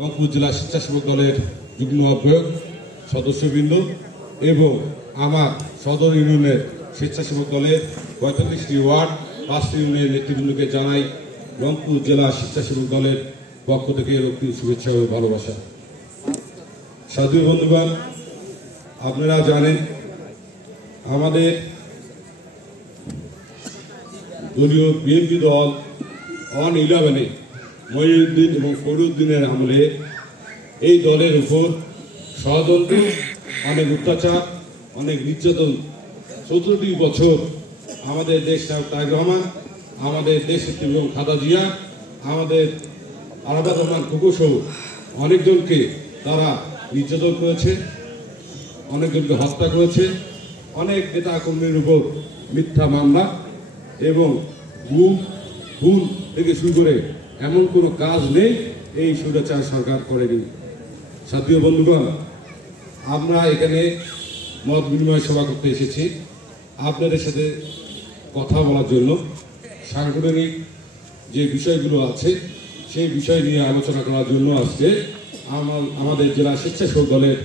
রংপুর জেলা স্বেচ্ছাসেবক দলের যুগ্ম আহ্বায়ক সদস্যবৃন্দ এবং আমার সদর ইউনিয়নের স্বেচ্ছাসেবক দলের ৪৫টি ওয়ার্ড ৫টি ইউনিয়নের নেতৃবৃন্দকে জানাই রংপুর জেলা স্বেচ্ছাসেবক দলের পক্ষ থেকে রক্তিম শুভেচ্ছা ও ভালোবাসা। সাধু বন্ধুগণ, আপনারা জানেন আমাদের দলীয় বিএনপি দল 11 মহিউদ্দিন এবং ফরিউদ্দিনের আমলে এই দলের উপর ষড়যন্ত্র, অনেক অত্যাচার, অনেক নির্যাতন ১৪টি বছর আমাদের দেশ নায়ক তারেক রহমান, আমাদের দেশ এবং খালেদা জিয়া, আমাদের আরাফাত রহমান খোকন সহ অনেকজনকে তারা নির্যাতন করেছে, অনেকজনকে হত্যা করেছে, অনেক নেতা কর্মীর উপর মিথ্যা মামলা এবং গুম খুন থেকে শুরু করে এমন কোনো কাজ নেই এই স্বৈরাচার সরকার করেনি। সাথী বন্ধুগণ, আমরা এখানে মত বিনিময় সভা করতে এসেছি আপনাদের সাথে কথা বলার জন্য। সাংগঠনিক যে বিষয়গুলো আছে সেই বিষয় নিয়ে আলোচনা করার জন্য আজকে আমাদের জেলা স্বেচ্ছাসেবক দলের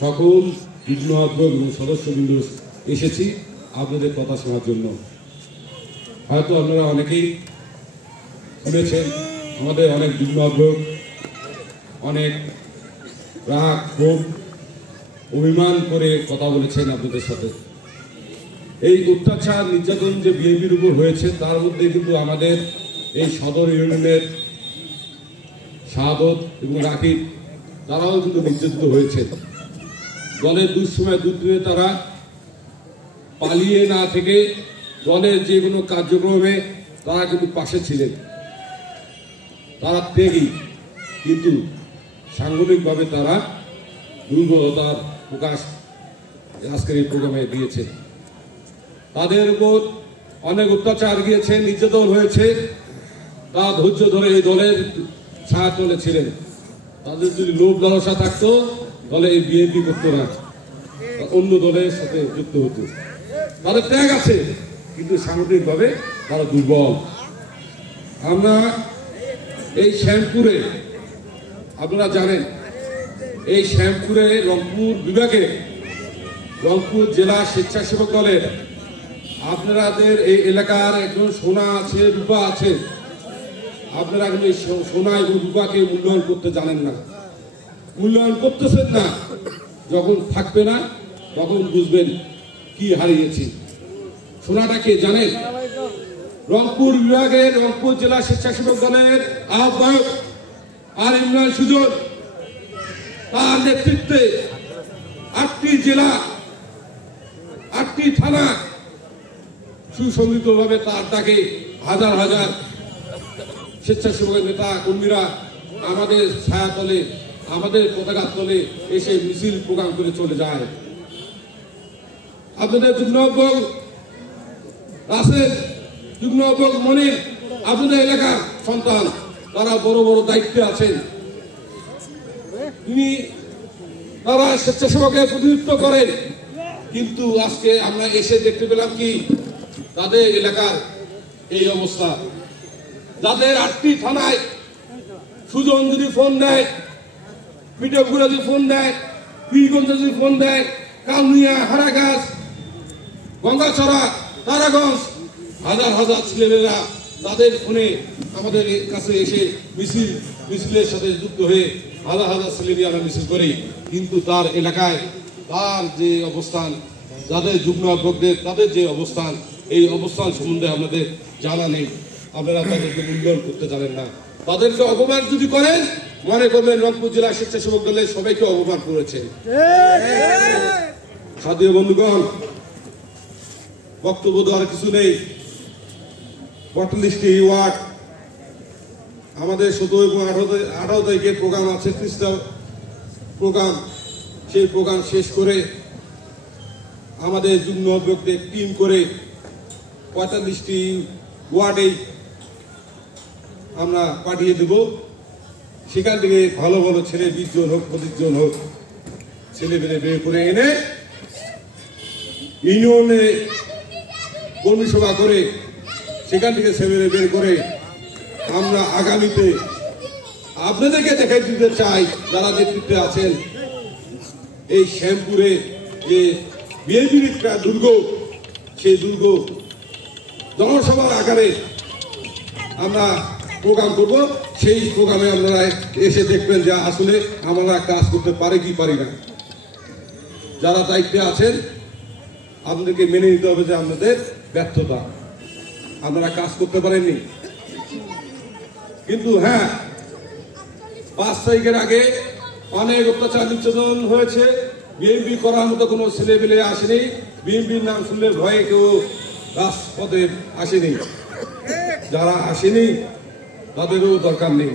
সকল যুগ্ম আহ্বায়ক এবং সদস্যবৃন্দ এসেছি আপনাদের কথা শোনার জন্য। হয়তো আপনারা অনেকেই শুনেছেন আমাদের অনেক যুগ্ম আহ্বায়ক অনেক রাগ ক্ষোভ অভিমান করে কথা বলেছেন আপনাদের সাথে। এই অত্যাচার নির্যাতন যে বিএনপির উপর হয়েছে তার মধ্যে কিন্তু আমাদের এই সদর ইউনিয়নের শাহাদত এবং রাকিব তারাও কিন্তু নির্যাতিত হয়েছে। দলের দুঃসময় দুর্দিনে তারা পালিয়ে না থেকে দলের যে কোনো কার্যক্রমে তারা কিন্তু পাশে ছিলেন, তারা ত্যাগী, কিন্তু সাংগঠনিকভাবে তারা দুর্বলতার প্রকাশ আজকের এই প্রোগ্রামে দিয়েছে। তাদের উপর অনেক অত্যাচার গিয়েছে, নির্যাতন হয়েছে, তারা ধৈর্য ধরে এই দলের ছায়াতলে ছিলেন। তাদের যদি লোভ লালসা থাকতো দলে এই বিএনপি করতো না, অন্য দলের সাথে যুক্ত হতো। তাদের ত্যাগ আছে কিন্তু সাংগঠনিকভাবে তারা দুর্বল। আমরা এই শ্যামপুরে, আপনারা জানেন এই শ্যামপুরে রংপুর বিভাগে রংপুর জেলা স্বেচ্ছাসেবক দলের আপনাদের এই এলাকার একজন সোনা আছে, রূপা আছে, আপনারা কিন্তু এই সোনা এবং রূপাকে মূল্যায়ন করতে জানেন না, মূল্যায়ন করতেছেন না। যখন থাকবে না তখন বুঝবেন কি হারিয়েছি। সোনাটাকে জানেন রংপুর বিভাগের রংপুর জেলা স্বেচ্ছাসেবক দলের আহ্বায়ক আর ইমরান সুজন, তার নেতৃত্বে 8টি জেলা 8টি থানা সুসংগঠিতভাবে তার ডাকে হাজার হাজার স্বেচ্ছাসেবকের নেতা কর্মীরা আমাদের ছায়াতলে, আমাদের পতাকার তলে এসে মিছিল প্রোগ্রাম করে চলে যায়। আপনাদের যুগ্ম আহ্বায়ক রাসেল, যুগ্ম আহ্বায়ক মনির, আপনাদের এলাকার সন্তান, তারা বড় বড় দায়িত্বে আছেন। তারা স্বেচ্ছাসেবকের প্রতিনিধিত্ব করেন, কিন্তু আজকে আমরা এসে দেখতে পেলাম কি তাদের এলাকার এই অবস্থা। যাদের 8টি থানায় সুজন যদি ফোন দেয়, পিঠেপুরা যদি ফোন দেয়, পীরগঞ্জ যদি ফোন দেয়, কাউনিয়া, হারাগাছ, গঙ্গাছড়া, তারাগঞ্জ, হাজার হাজার ছেলেমেয়েরা তাদের ফোনে আমাদের কাছে এসে মিছিলের সাথে যুক্ত হয়ে হাজার হাজার ছেলেমেয়ে আমরা মিছিল করি। কিন্তু তার এলাকায় তার যে অবস্থান, যাদের যুগ্ম আহ্বায়কদের তাদের যে অবস্থান, এই অবস্থান সম্বন্ধে আমাদের জানা নেই। আপনারা তাদেরকে মূল্যায়ন করতে জানেন না। তাদেরকে অপমান যদি করেন মনে করবেন রংপুর জেলা স্বেচ্ছাসেবক দলের সবাইকে অপমান করেছেন। সাথী বন্ধুগণ, বক্তব্য দেওয়ার কিছু নেই। ৪৫টি ওয়ার্ড আমাদের ১৭ এবং ১৮ তারিখে প্রোগ্রাম আছে, ৩০টা প্রোগ্রাম। সেই প্রোগ্রাম শেষ করে আমাদের যুগ্ম আহ্বায়কদের টিম করে ৪৫টি ওয়ার্ডেই আমরা পাঠিয়ে দেব। সেখান থেকে ভালো ভালো ছেলে 20 জন হোক 25 জন হোক ছেলে পেলে বের করে এনে ইউনিয়নে কর্মী সভা করে সেখান থেকে ছেলে বের করে আমরা আগামীতে আপনাদেরকে দেখাই দিতে চাই যারা নেতৃত্বে আছেন, এই শ্যামপুরে যে বিএনপির একটা দুর্গ, সেই দুর্গ জনসভার আকারে আমরা প্রোগ্রাম করব। সেই প্রোগ্রামে আপনারা এসে দেখবেন যে আসলে আমরা কাজ করতে পারি কি পারি না। যারা দায়িত্বে আছেন আপনাদেরকে মেনে নিতে হবে যে আপনাদের ব্যর্থতা, আপনারা কাজ করতে পারেননি। কিন্তু হ্যাঁ, 5 তারিখের আগে অনেক অত্যাচার নির্যাতন হয়েছে। বিএনপি করার মতো কোনো ছেলেপেলে আসেনি। বিএনপির নাম শুনলে ভয়ে কেউ রাজপথে আসেনি। যারা আসেনি তাদেরও দরকার নেই।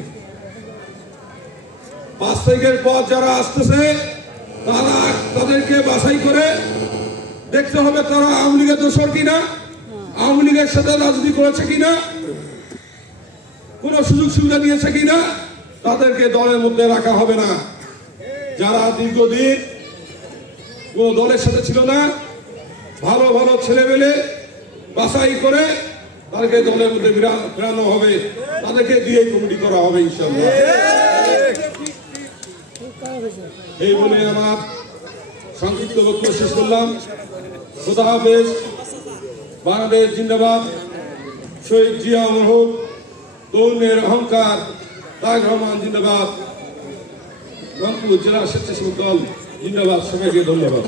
5 তারিখের পর যারা আসতেছে তাদেরকে বাছাই করে দেখতে হবে তারা আওয়ামী লীগের দোষর কিনা, আওয়ামী লীগের সাথে রাজনীতি করেছে কিনা, কোন সুযোগ সুবিধা দিয়েছে কিনা। তাদেরকে দলের মধ্যে রাখা হবে না। যারা দীর্ঘদিন কোন দলের সাথে ছিল না, ভালো ভালো ছেলেমেলে বাছাই করে তাদেরকে দলের মধ্যে ফেরানো হবে, তাদেরকে দিয়ে কমিটি করা হবে ইনশাআল্লাহ। এই বলে আমার সংক্ষিপ্ত বক্তব্য শেষ করলাম। খোদা হাফেজ। বাংলাদেশ জিন্দাবাদ। শহীদ জিয়া অমর হোক। তরুণের অহংকার তারেক রহমান জিন্দাবাদ। রংপুর জেলা স্বেচ্ছাসেবক দল জিন্দাবাদ। সবাইকে ধন্যবাদ।